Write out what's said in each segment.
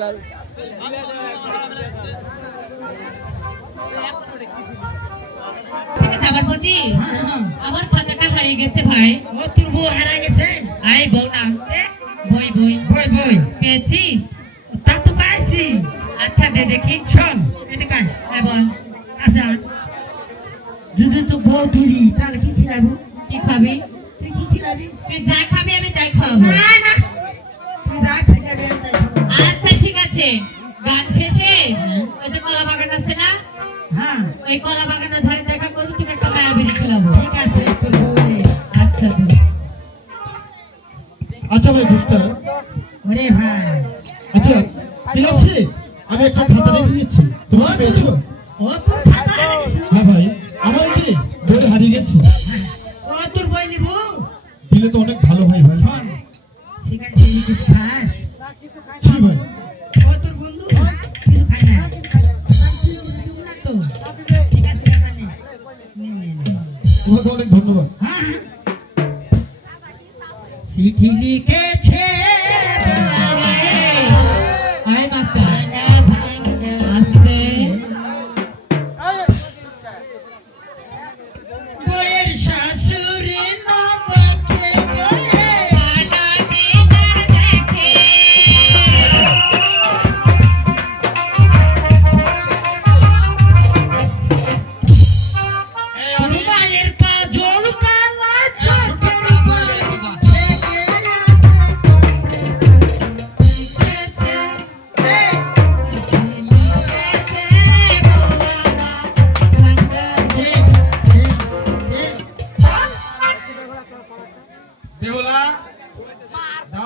ভাই আমার খাতাটা হারিয়ে গেছে ভাই। ও তোর বউ হারিয়ে গেছে? আই বউ না বই বই। বই বই। পেয়েছিস? তা তো পাইছি। আচ্ছা দে দেখি। শোন এদিকে হ্যাঁ, বল। আচ্ছা যদি তো বউ দিলি তাহলে কি খিলাবো? কি খাবি? তুই কি খিলাবি? তুই যা খাবি আমি তাই খাব খেলাবো ঠিক আছে আচ্ছা আচ্ছা ভাই বুঝতে ওরে ভাই। আচ্ছা ক্লাসে আমি একটা খাতা রেখে দিচ্ছি। তোমরা পেয়েছ? ও তোর খাতা হ্যাঁ ভাই আমার কি বই হারিয়ে গেছে? ও তোর বই দিলে তো অনেক ভালো হয় ভাই। শোন কিছু খাস। ভাই। ও তোর বন্ধু? কিছু খাই না। তোমাকে অনেক ধন্যবাদ হ্যাঁ হ্যাঁ। চিঠি লিখেছে বইয়ের শাশুড়ি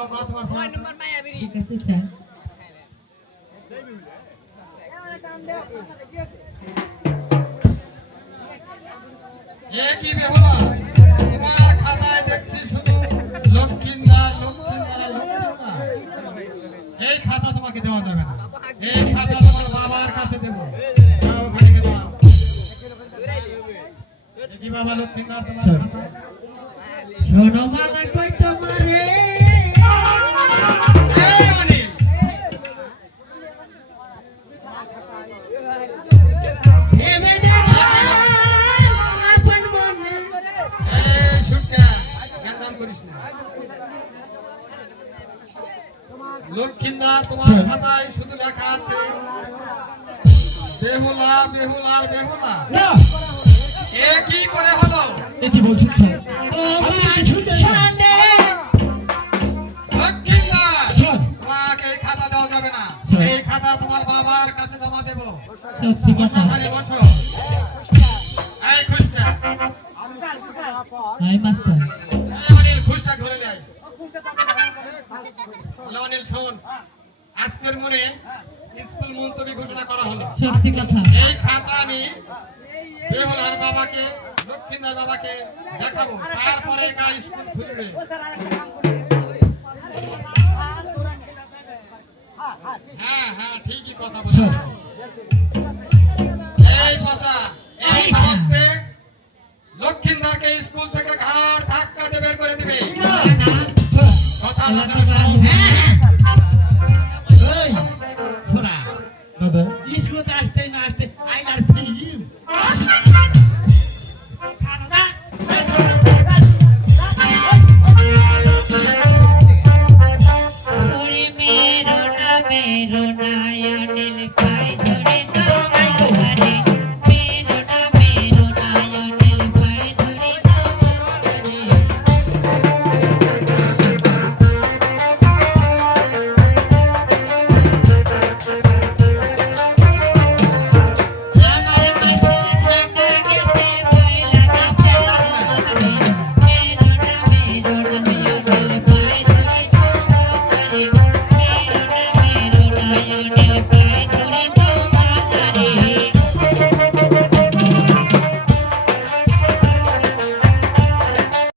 মা তোমার ফোন ঠিক আছে স্যার এ কি বেহুলা তোমার খাতায় দেখছি শুধু লক্ষ্মীন্দর লক্ষ্মীন্দর আর এই খাতা তোমাকে দেওয়া যাবে না। এই খাতা তোমার বাবার কাছে দেবো। কি বাবা লক্ষ্মীন্দর তোমার খাতা শোনো মালা কই লক্ষ্মীন্দর তোমার খাতায় শুধু লেখা আছে বেহুলা বেহুলার বেহুলা। এ কি করে হলো? এ কি বলছেন স্যার? আমি তোমাকে এই খাতা দেওয়া যাবে না। এই খাতা তোমার বাবার কাছে জমা দেবো। বসো। এই খুশটা। মাস্টার। অনিল শোন আজকের মনে স্কুল মুলতবি ঘোষণা করা হলো। সত্যি কথা। এই খাতা আমি বেহুলার বাবাকে লক্ষ্মীন্দর বাবাকে দেখাবো। তারপরে একা স্কুল খুলবে। হ্যাঁ হ্যাঁ ঠিকই কথা বলেছ হ্যাঁ